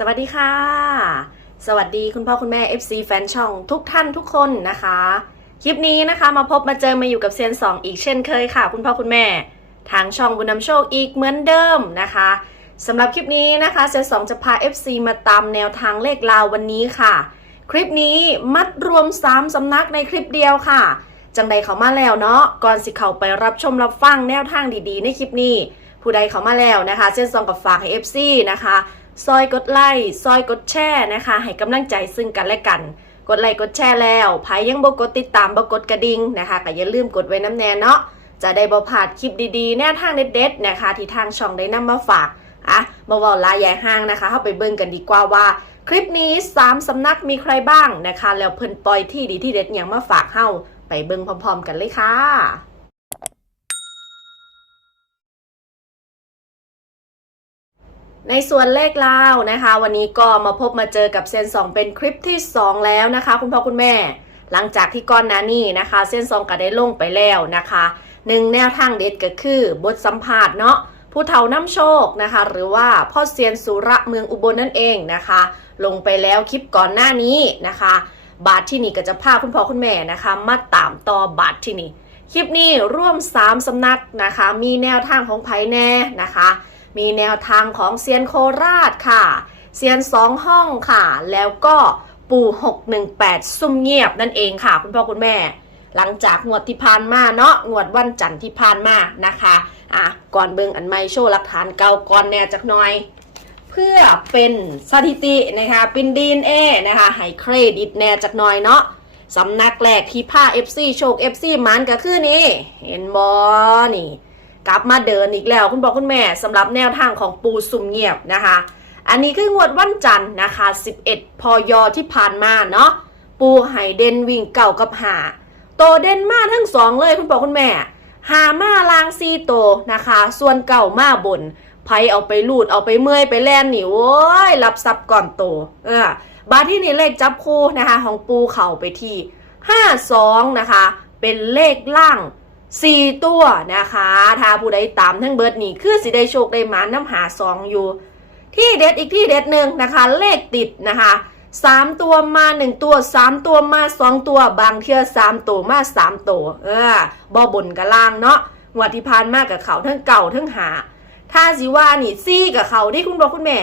สวัสดีค่ะ สวัสดีคุณพ่อคุณแม่ FC แฟนช่องทุกท่านทุกคนนะคะ คลิปนี้นะคะมาพบมาเจอมาอยู่กับเซียนสองอีกเช่นเคยค่ะ คุณพ่อคุณแม่ ทางช่องบุญนำโชคอีกเหมือนเดิมนะคะสำหรับคลิปนี้นะคะเซียนสองจะพา FC มาตามแนวทางเลขลาววันนี้ค่ะ คลิปนี้มัดรวม 3สำนักในคลิปเดียวค่ะ จังใดเขามาแล้วเนาะก่อนสิเขาไปรับชมรับฟังแนวทางดีๆ ในคลิปนี้ ผู้ใดเขามาแล้วนะคะเส้นซองกับฝากให้ FC นะคะ ซอยกดไลค์ซอยกดแชร์นะคะ ให้กำลังใจซึ่งกันและกัน กดไลค์กดแชร์แล้วใครยังบ่กดติดตามบ่กดกระดิ่งนะคะก็อย่าลืมกดไว้น้ำแน่เนาะจะได้บ่พลาดคลิปดีๆ แนวทางเด็ดๆนะคะ ที่ทางช่องได้นำมาฝากอะบ่เว้าลายใหญ่ห้างนะคะ เข้าไปเบิ่งกันดีกว่าว่า คลิปนี้3สำนักมีใครบ้างนะคะ แล้วเพิ่นปล่อยที่ดีที่เด็ดอย่างมาฝากเฮาไปเบิ่งพร้อม ๆ กันเลยค่ะ ในส่วนเลขลาวนะคะ วันนี้ก็มาพบมาเจอกับเซนสองเป็นคลิปที่ 2 แล้วนะคะ คุณพ่อคุณแม่ หลังจากที่ก่อนน้านี้นะคะ เส้นสองก็ได้ลงไปแล้วนะคะหนึ่งแนวทางเด็ดก็คือบทสัมภาษณ์เนาะผู้เฒ่าน้ำโชคนะคะ หรือว่าพ่อเซียนสุระเมืองอุบลนั่นเองนะคะ ลงไปแล้วคลิปก่อนหน้านี้นะคะ บาทที่นี่ก็จะพาคุณพ่อคุณแม่นะคะ มาตามต่อบาทที่นี่คลิปนี้ร่วม 3สำนักนะคะ มีแนวทางของไผแน่นะคะ มีแนวทางของเซียนโคราชค่ะ เซียนสองห้องค่ะ แล้วก็ปู่618 ซุ่มเงียบนั่นเองค่ะ คุณพ่อคุณแม่ หลังจากงวดที่ผ่านมาเนาะงวดวันจันทร์ที่ผ่านมานะคะอะก่อนเบิงอันไม่โชว์หลักฐานเก่าก่อนแน่จักหน่อย เพื่อเป็นสถิตินะคะเป็นดีนเอนะคะให้เครดิตแน่จักหน่อยเนาะสำนักแรกที่ผ้า FC โชค FC มันก็คือนี่ เห็นบอนี่ กลับมาเดินอีกแล้วคุณบอคุณแม่สำหรับแนวทางของปูสุ่มเงียบนะคะ อันนี้คืองวดวันจันทร์นะคะ 11พอยอที่ผ่านมาเนาะปูไห่เด่นวิ่งเก่ากับหาโตเดนมาทั้งสองเลยคุณบอคุณแม่หามาลางซีโตนะคะ ส่วนเก่ามาบนไผเอาไปลูดเอาไปเมื่อยไปแล่นหนิโว้ยรับซับก่อนโตเออบาที่นี่เลขจับคู่นะคะ ของปูเข่าไปที่ 52 นะคะ เป็นเลขล่าง สี่ตัวนะคะ ถ้าผู้ใดตามทั้งเบิดนี่คือสิได้โชคได้หมาน้ำหาสองอยู่ ที่เด็ดอีกที่เด็ดหนึ่งนะคะ เลขติดนะคะสามตัวมาหนึ่งตัวสามตัวมาสองตัวบางเทื่อสามตัวมาสามตัวเออบอบนกับล่างเนาะงวดที่ผ่านมากกับเขาทั้งเก่าทั้งหา ถ้าสิว่านี่ซี่กับเขาที่คุณบอกคุณแม่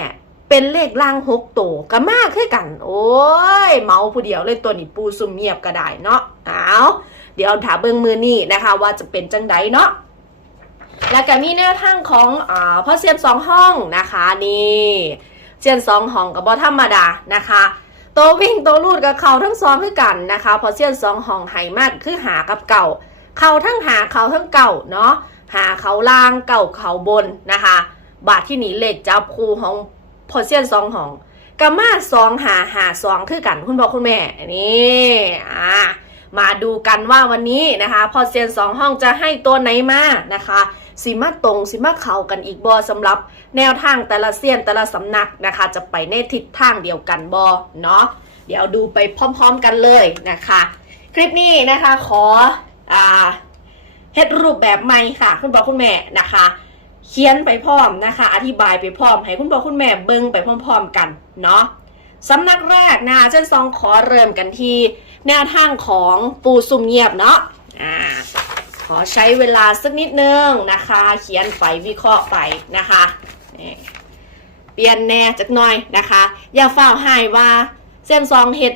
เป็นเลขล่างหกตัวก็มากขึ้นกัน โอ้ย เมาผู้เดียวเลยตัวนี้ปูซุ่มเงียบก็ได้เนาะเอา เดี๋ยวถามเบิงมือนี่นะคะ ว่าจะเป็นจังไดเนาะแล้วก็มีแนวทางของอพ่อเซียนสองห้องนะคะนี่เซียนสองห้องกับบอธรรมดานะคะตัววิ่งตัวลูดกับเขาทั้งสองคือกันนะคะพอเซียนสองห้องไห่มากคือหากับเก่า เขาทั้งหาเขาทั้งเก่าเนาะหาเขาล่างเก่าเขาบนนะคะ บาทที่หนีเลขจับคู่ของพอเซียนสองห้องกับมาสองหาหาสองคือกันคุณพ่อคุณแม่นี่อ่า มาดูกันว่าวันนี้นะคะ พอเซียนสองห้องจะให้ตัวไหนมานะคะสีมาตรงสีมาเข่ากันอีกบอสำหรับแนวทางแต่ละเซียนแต่ละสำนักนะคะ จะไปในทิศทางเดียวกันบอเนาะเดี๋ยวดูไปพร้อมๆกันเลยนะคะ คลิปนี้นะคะขออ่าเฮ็ดรูปแบบใหม่ค่ะ คุณพ่อคุณแม่นะคะ เขียนไปพร้อมนะคะ อธิบายไปพร้อม ให้คุณพ่อคุณแม่เบิ่งไปพร้อม ๆกันเนาะสำนักแรกนะเจ้นซองขอเริ่มกันที่ แนวทางของปูซุ่มเงียบเนาะอ่าขอใช้เวลาสักนิดนึงนะคะ เขียนไปวิเคราะห์ไปนะคะนี่เปลี่ยนแน่จักหน่อยนะคะ อย่าฝ้าวให้ว่าเส้นซองเฮ็ด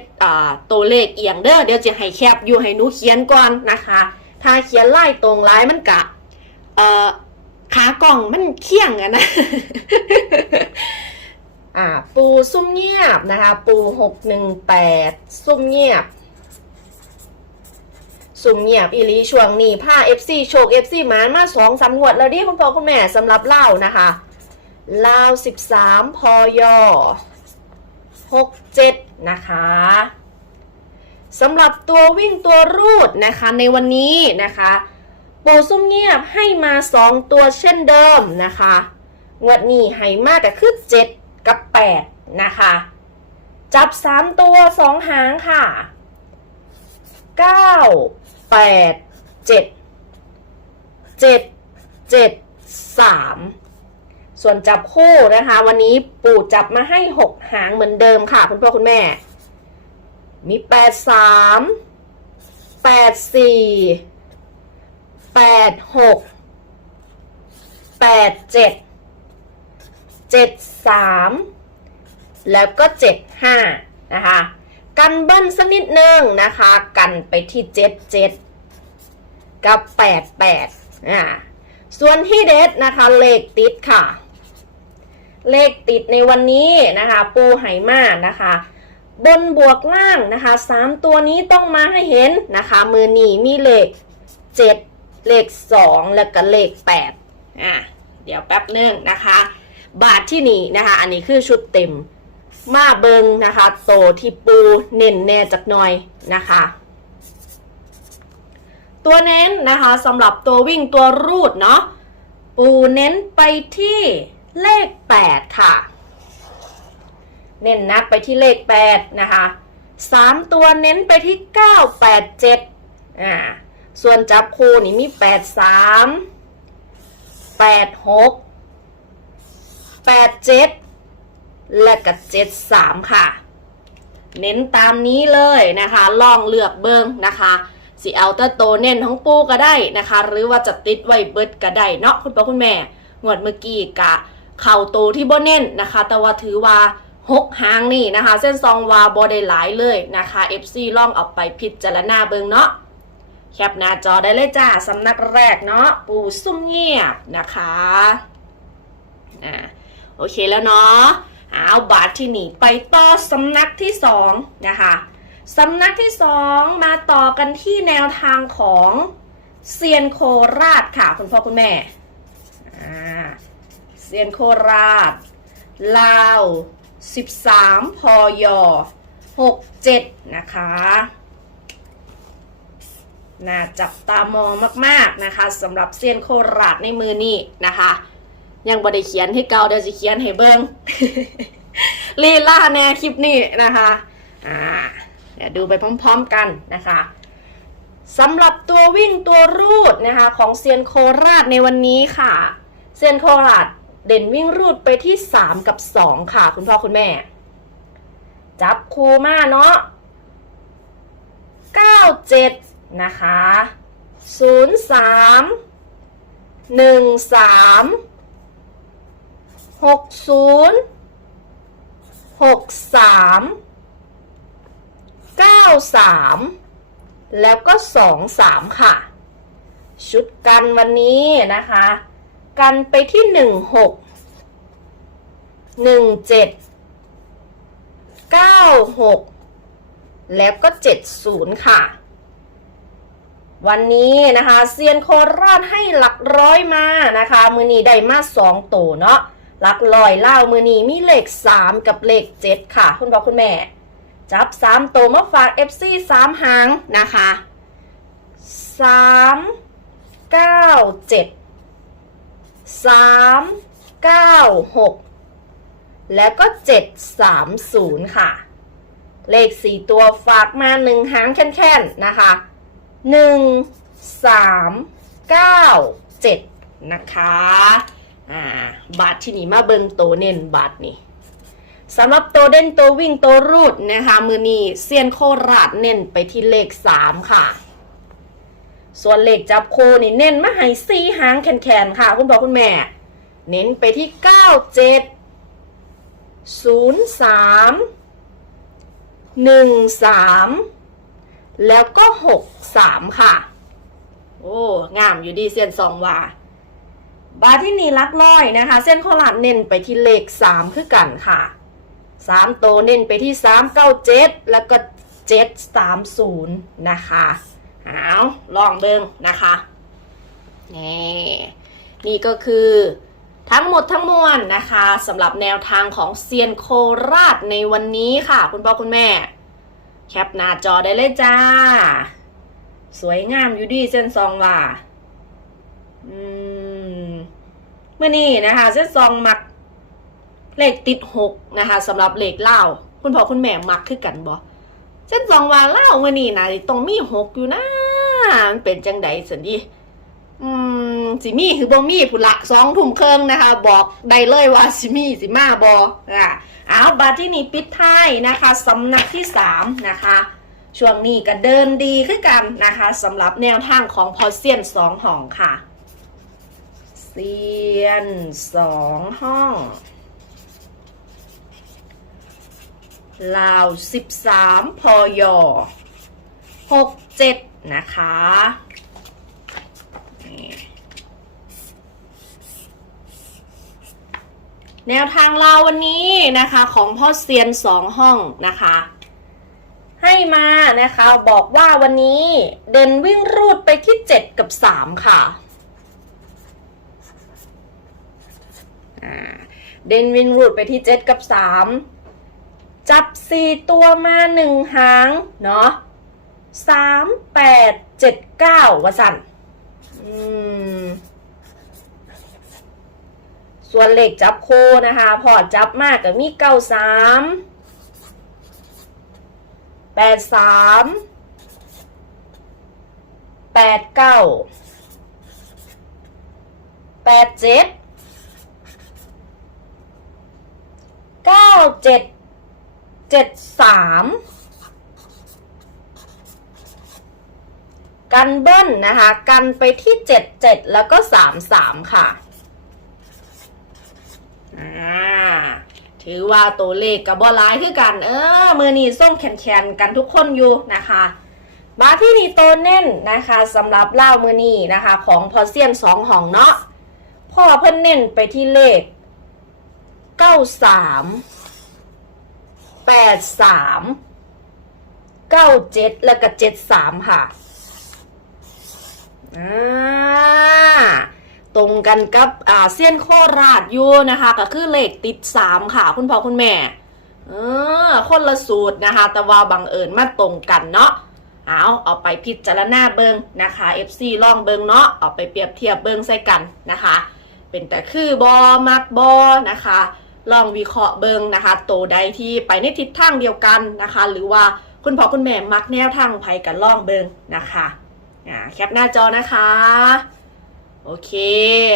ตัวเลขเอียงเด้อเดี๋ยวจะให้แคบอยู่ให้หนูเขียนก่อนนะคะ ถ้าเขียนไล่ตรงไล่มันกะเอ่อขากล่องมันเคี่ยงอะนะอ่าปูซุ่มเงียบนะคะ ปูหกหนึ่งแปดซุ่มเงียบ ซุ่มเงียบอีลีช่วงนี้ผ้า FC โชค FC หมานมาสองสามงวดแล้วดิคุณพ่อคุณแม่สำหรับเล่านะคะเล่าวสิบสามพอยหกเจ็ดนะคะสำหรับตัววิ่งตัวรูดนะคะในวันนี้นะคะปูซุ่มเงียบให้มาสองตัวเช่นเดิมนะคะงวดนี้ให้มากกับคือเจ็ดกับแปดนะคะจับสามตัวสองหางค่ะเก้า แปดเจ็ดเจ็ดเจ็ดสามส่วนจับคู่นะคะ วันนี้ปู่จับมาให้หกหางเหมือนเดิมค่ะ คุณพ่อคุณแม่ มีแปดสามแปดสี่แปดหกแปดเจ็ดเจ็ดสามแล้วก็เจ็ดห้านะคะ กันเบิ้ลสักนิดนึงนะคะ กันไปที่เจ็ดเจ็ดกับแปดแปดอ่าส่วนที่เด็ดนะคะเลขติดค่ะ เลขติดในวันนี้นะคะ ปูไหมานะคะ บนบวกล่างนะคะสามตัวนี้ต้องมาให้เห็นนะคะ มือหนีมีเลขเจ็ดเลขสองแล้วก็เลขแปดอะเดี๋ยวแป๊บนึงนะคะ บาทที่นี่นะคะ อันนี้คือชุดเต็ม มาเบิงนะคะโตที่ปูเน้นแน่จักหน่อยนะคะ ตัวเน้นนะคะสำหรับตัววิ่งตัวรูดเนาะปูเน้นไปที่เลข 8 ค่ะ เน้นนักไปที่เลข 8 นะคะ 3 ตัวเน้นไปที่ 9 8 7อ่าส่วนจับคู่นี่มี 8 3 8 6 8 7 และก็7 3ค่ะ เน้นตามนี้เลยนะคะลองเลือกเบิ้งนะคะสิเอาแตอร์โตเน้นของปูก็ได้นะคะ หรือว่าจะติดไว้เบิดก็ได้เนาะคุณพ่อคุณแม่งวดเมื่อกี้กะเข่าโตที่โบเน้นนะคะ แต่ว่าถือว่าหกหางนี่นะคะ เส้นซองวาบอได้หลายเลยนะคะ FC ล่องเอาไปพิจารณาเบิงเนาะแคปหน้าจอได้เลยจ้าสำนักแรกเนาะปูซุ่มเงียบนะคะอ่าโอเคแล้วเนาะ เอาบาทที่นี่ไปต่อสำนักที่สองนะคะสำนักที่สองมาต่อกันที่แนวทางของเซียนโคราชค่ะคุณพ่อคุณแม่เซียนโคราช ลาว 13 พย 67 นะคะ น่าจับตามองมาก ๆ นะคะสำหรับเซียนโคราชในมือนี้นะคะ ยังบ่ได้เขียนให้เกาเดี๋ยวจะเขียนให้เบิงลีล่าแน่คลิปนี้นะคะอ่าเดี๋ยวดูไปพร้อมๆกันนะคะสำหรับตัววิ่งตัวรูดนะคะของเซียนโคราชในวันนี้ค่ะ เซียนโคราชเด่นวิ่งรูดไปที่ 3 กับ 2 ค่ะ คุณพ่อคุณแม่ จับคูมาเนาะ97 นะคะ 03 13 หกศูนย์หกสามเก้าสามแล้วก็สองสามค่ะ ชุดกันวันนี้นะคะ กันไปที่หนึ่งหกหนึ่งเจ็ดเก้าหกแล้วก็เจ็ดศูนย์ค่ะ วันนี้นะคะเซียนโคราชให้หลักร้อยมานะคะ มือนี้ได้มาสองโตเนาะ ลักลอยเล่ามือนีมีเลขสามกับเลขเจ็ดค่ะ คุณพ่อคุณแม่ จับสามตัวมาฝากเอฟซีสามหางนะคะสามเก้าเจ็ดสามเก้าหกแล้วก็เจ็ดสามศูนย์ค่ะ เลขสี่ตัวฝากมาหนึ่งหางแค่นๆนะคะหนึ่งสามเก้าเจ็ดนะคะ อ่าบาทที่นี่มาเบิงโตเน้นบาทนี่สำหรับโตเด่นโตวิ่งโตรูดนะคะ มือนี้เซียนโคราชเน้นไปที่เลข3ค่ะ ส่วนเลขจับโคนี่เน้นมาให้ซีหางแขนๆค่ะ คุณพ่อคุณแม่ เน้นไปที่9 7 0 3 1 3แล้วก็6 3ค่ะ โอ้ งามอยู่ดีเซียนสองว่า บาที่นี่ลักร้อยนะคะ เส้นโคราชเน้นไปที่เลขสามคือกันค่ะสามโตเน้นไปที่สามเก้าเจ็ดแล้วก็เจ็ดสามศูนย์นะคะเอาลองเบิ้งนะคะนี่นี่ก็คือทั้งหมดทั้งมวลนะคะสำหรับแนวทางของเซียนโคราชในวันนี้ค่ะ คุณพ่อคุณแม่ แคปหน้าจอได้เลยจ้า สวยงามอยู่ดีเส้นซองว่าอืม เมื่อนี้นะคะเส้นซองมักเลขติดหกนะคะสำหรับเลขเล่าคุณพ่อคุณแม่มักคือกันบ่เส้นซองว่าเล่าเมื่อนี้นะต้องมีหกอยู่นะมันเป็นจังไดสันดีอืมสิมีคือบ่มีผู้ละสองทุ่มเครึ่งนะคะ บอกได้เลยว่าสิมีสิมาบออะเอาบัดที่นี่ปิดท้ายนะคะสำนักที่สามนะคะช่วงนี้ก็เดินดีขึ้นกันนะคะสำหรับแนวทางของพอเซียนสองห้องค่ะ เซียนสองห้องลาวสิบสามพอยหกเจ็ดนะคะ แนวทางเราววันนี้นะคะของพ่อเซียนสองห้องนะคะ ให้มานะคะบอกว่าวันนี้เดินวิ่งรูดไปที่ 7 กับ 3 ค่ะอ่า เดนวิ่งรูดไปที่ 7 กับ 3 จับ 4 ตัวมา 1 หาง เนาะ3 8 7 9วะสันอืมส่วนเหลขจับโคนะคะ พอจับมากก็มีเก้าสามแปดสามแปดเก้าแปดเจ็ด เก้าเจ็ดเจ็ดสามกันเบิ้ลนะคะ กันไปที่เจ็ดเจ็ดแล้วก็สามสามค่ะอ่าถือว่าตัวเลขกับบอลายคือกัน เออมือนี้ส้มแขนๆกันทุกคนอยู่นะคะบาที่นี่ตัวเน่นนะคะสำหรับเล่ามือนี้นะคะ ของพอเซียนสองห้องเนาะพ่อเพิ่นเน้นไปที่เลข เก้าสามแปดสามเก้าเจ็ดแล้วก็เจ็ดสามค่ะอ่าตรงกันกับอ่าเส้นโคราชอยู่นะคะ ก็คือเลขติดสามค่ะ คุณพ่อคุณแม่เออคนละสูตรนะคะ แต่ว่าบังเอิญมาตรงกันเนาะเอาเอาไปพิจารณาเบิงนะคะ FC ลองเบิงเนาะเอาไปเปรียบเทียบเบิงใส่กันนะคะ เป็นแต่คือบอมักบอนะคะ ลองวิเคราะห์เบิงนะคะ โตวใดที่ไปในทิศทางเดียวกันนะคะ หรือว่าคุณพ่อคุณแม่มักแนวทางไผกันลองเบิงนะคะแคปหน้าจอนะคะโอเค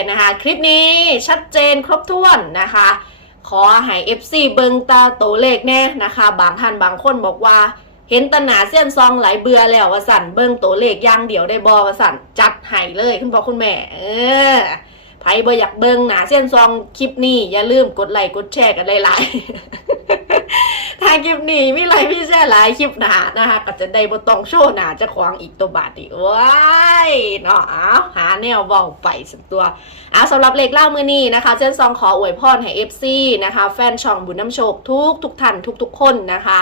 นะคะ คลิปนี้ชัดเจนครบถ้วนนะคะ ขอให้ FC เบิงตาโตวเลขแน่นะคะ บางท่านบางคนบอกว่า เห็นตหนาเส้นซองไหลเบื่อแล้ววสันเบิงตัวเลขย่างเดียวได้บอวสันจัดให้เลยคุณพ่อคุณแม่ เออ ไผบ่อยากเบิงหนาเส้นซองคลิปนี้ อย่าลืมกดไลค์กดแชร์กันหลายๆทางคลิปนี้มีไลค์พี่แชร์หลายคลิปหนานะคะ ก็จะได้บ่ต้องโชว์หนาจะควางอีกตัวบาทอีกว้ายเนาะเอาหาแนวเว้าไปสักตัวอะสำหรับเลขเล่ามือนี้นะคะเส้นซองขออวยพรให้ FC นะคะ แฟนช่องบุญน้ำโชคทุกทุกท่านทุกทุกๆคนนะคะ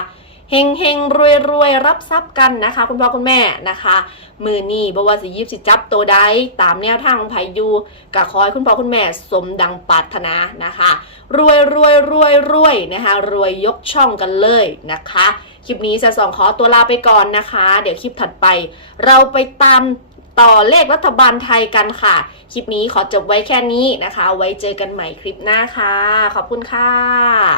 เฮงเฮงรวยรวยรับทรัพย์กันนะคะ คุณพ่อคุณแม่นะคะ มือนี่บว่าสิยิบสิจับตัวใดตามแนวทางของไพยูก็ขอให้คุณพ่อคุณแม่สมดังปรารถนานะคะ รวยรวยรวยรวยนะคะรวยยกช่องกันเลยนะคะ คลิปนี้จะสองขอตัวลาไปก่อนนะคะ เดี๋ยวคลิปถัดไป เราไปตามต่อเลขรัฐบาลไทยกันค่ะ คลิปนี้ขอจบไว้แค่นี้นะคะ ไว้เจอกันใหม่คลิปหน้าค่ะ ขอบคุณค่ะ